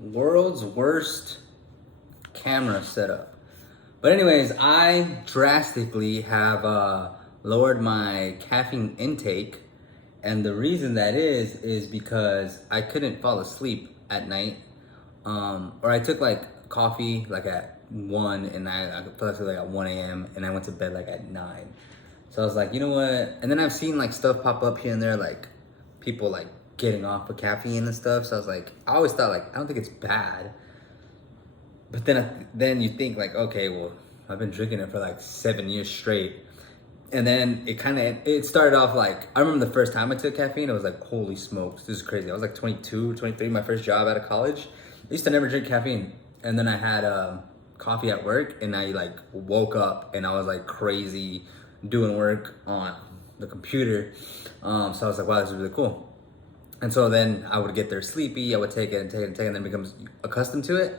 World's worst camera setup. But anyways, I drastically have lowered my caffeine intake, and the reason that is because I couldn't fall asleep at night, or I took like coffee like at 1, and I fell asleep like at 1 a.m. and I went to bed like at 9. So I was like, you know what? And then I've seen like stuff pop up here and there, like people like getting off of caffeine and stuff. So I was like, I always thought like, I don't think it's bad. But then you think like, okay, well, I've been drinking it for like 7 years straight. And then it started off like, I remember the first time I took caffeine, I was like, holy smokes, this is crazy. I was like 22, 23, my first job out of college. I used to never drink caffeine. And then I had coffee at work, and I like woke up and I was like crazy doing work on the computer. So I was like, wow, this is really cool. And so then I would get there sleepy, I would take it and take it and take it, and then becomes accustomed to it.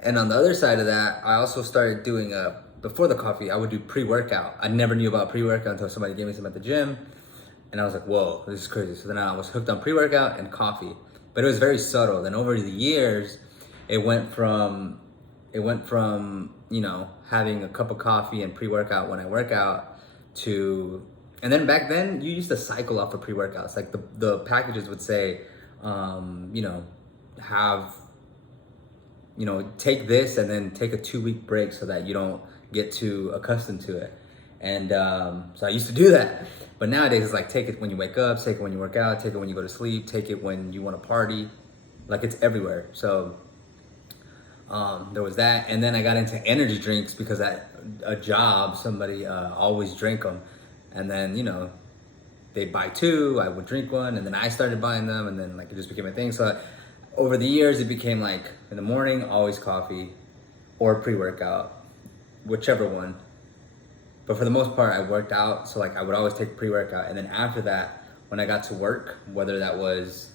And on the other side of that, I also started doing before the coffee, I would do pre-workout. I never knew about pre-workout until somebody gave me some at the gym. And I was like, whoa, this is crazy. So then I was hooked on pre-workout and coffee. But it was very subtle. Then over the years, it went from, you know, having a cup of coffee and pre-workout when I work out to, and then back then you used to cycle off of pre-workouts. Like the packages would say, you know, take this and then take a 2-week break so that you don't get too accustomed to it. And so I used to do that. But nowadays it's like, take it when you wake up, take it when you work out, take it when you go to sleep, take it when you want to party. Like it's everywhere. So there was that. And then I got into energy drinks because at a job, somebody always drank them. And then, you know, they'd buy 2, I would drink 1, and then I started buying them, and then like it just became a thing. So over the years, it became like in the morning, always coffee or pre-workout, whichever one. But for the most part, I worked out. So like I would always take pre-workout. And then after that, when I got to work, whether that was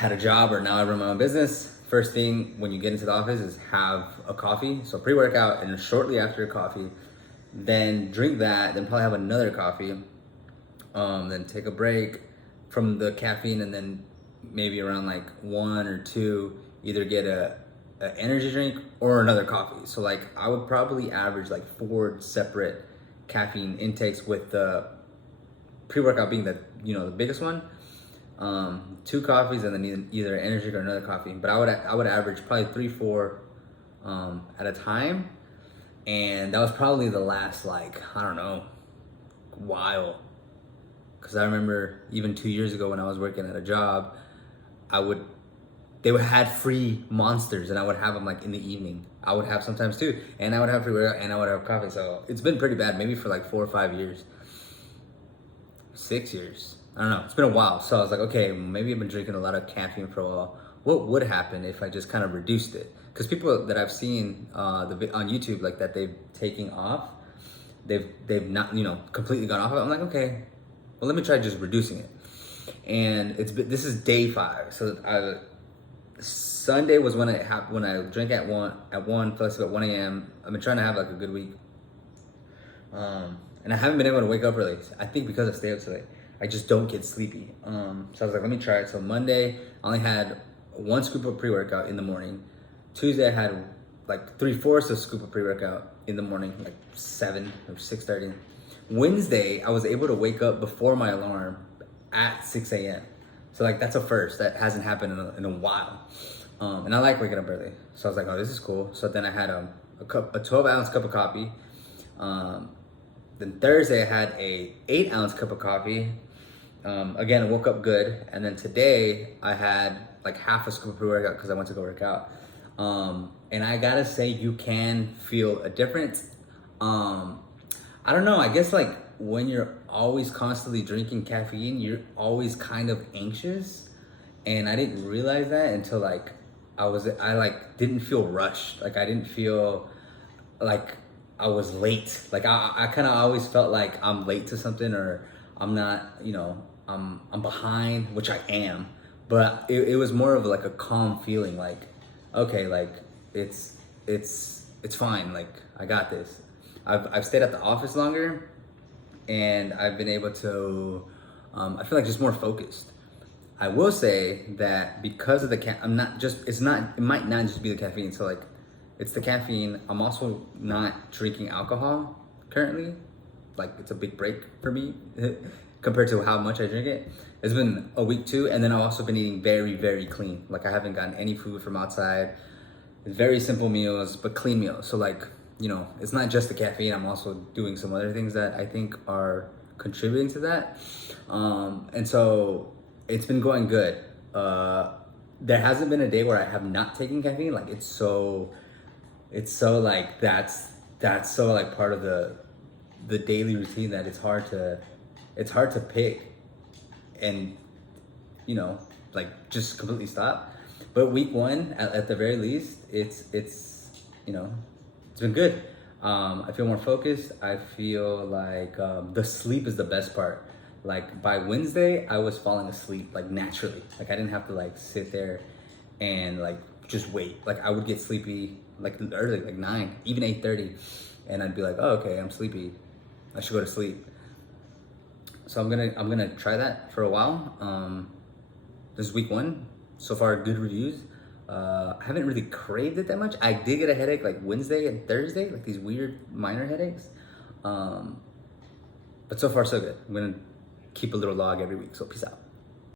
at a job or now I run my own business, first thing when you get into the office is have a coffee. So pre-workout, and shortly after your coffee, then drink that, then probably have another coffee, then take a break from the caffeine, and then maybe around like 1 or 2, either get a energy drink or another coffee. So like I would probably average like 4 separate caffeine intakes, with the pre-workout being the biggest one. 2 coffees and then either an energy drink or another coffee. But I would average probably 3-4 at a time. And that was probably the last, like, I don't know, while. Because I remember even 2 years ago when I was working at a job, they would had free Monsters, and I would have them like in the evening. I would have sometimes too, and I would have free workout, and I would have coffee. So it's been pretty bad, maybe for like 4 or 5 years, 6 years. I don't know. It's been a while. So I was like, okay, maybe I've been drinking a lot of caffeine for a while. What would happen if I just kind of reduced it? Because people that I've seen on YouTube, like that they've taken off, they've not completely gone off of it. I'm like, okay, well, let me try just reducing it. And this is day 5. So Sunday was when I drank at 1, fell asleep at 1 a.m. I've been trying to have like a good week. And I haven't been able to wake up early. I think because I stay up so late, I just don't get sleepy. So I was like, let me try it. So Monday, I only had 1 scoop of pre-workout in the morning. Tuesday, I had like 3/4 a scoop of pre-workout in the morning, like 7 or 6:30. Wednesday, I was able to wake up before my alarm at 6 a.m. So like that's a first. That hasn't happened in a while. And I like waking up early. So I was like, oh, this is cool. So then I had a 12-ounce cup of coffee. Then Thursday, I had a 8-ounce cup of coffee. Again, I woke up good. And then today, I had like half a scoop of pre-workout because I went to go work out. And I gotta say, you can feel a difference. I don't know, I guess like when you're always constantly drinking caffeine, you're always kind of anxious. And I didn't realize that until like I like didn't feel rushed. Like I didn't feel like I was late. Like I kind of always felt like I'm late to something, or I'm not, I'm behind, which I am. But it was more of like a calm feeling, like, okay, like it's fine. Like I got this. I've stayed at the office longer, and I've been able to, I feel like just more focused. I will say that because of the I'm not just, it's not, it might not just be the caffeine. So like, it's the caffeine. I'm also not drinking alcohol currently. Like, it's a big break for me compared to how much I drink it. It's been a week too. And then I've also been eating very, very clean. Like, I haven't gotten any food from outside. Very simple meals, but clean meals. So like, you know, it's not just the caffeine. I'm also doing some other things that I think are contributing to that. And so it's been going good. There hasn't been a day where I have not taken caffeine. Like, it's so like, that's so like part of the daily routine that it's hard to pick and, you know, like just completely stop. But week one, at the very least, it's you know, it's been good. I feel more focused. I feel like the sleep is the best part. Like, by Wednesday, I was falling asleep like naturally. Like, I didn't have to like sit there and like just wait. Like, I would get sleepy like early, like 9, even 8:30, and I'd be like, oh, okay, I'm sleepy. I should go to sleep. So I'm gonna try that for a while. This is week one. So far, good reviews. I haven't really craved it that much. I did get a headache like Wednesday and Thursday, like these weird minor headaches. But so far, so good. I'm gonna keep a little log every week. So peace out.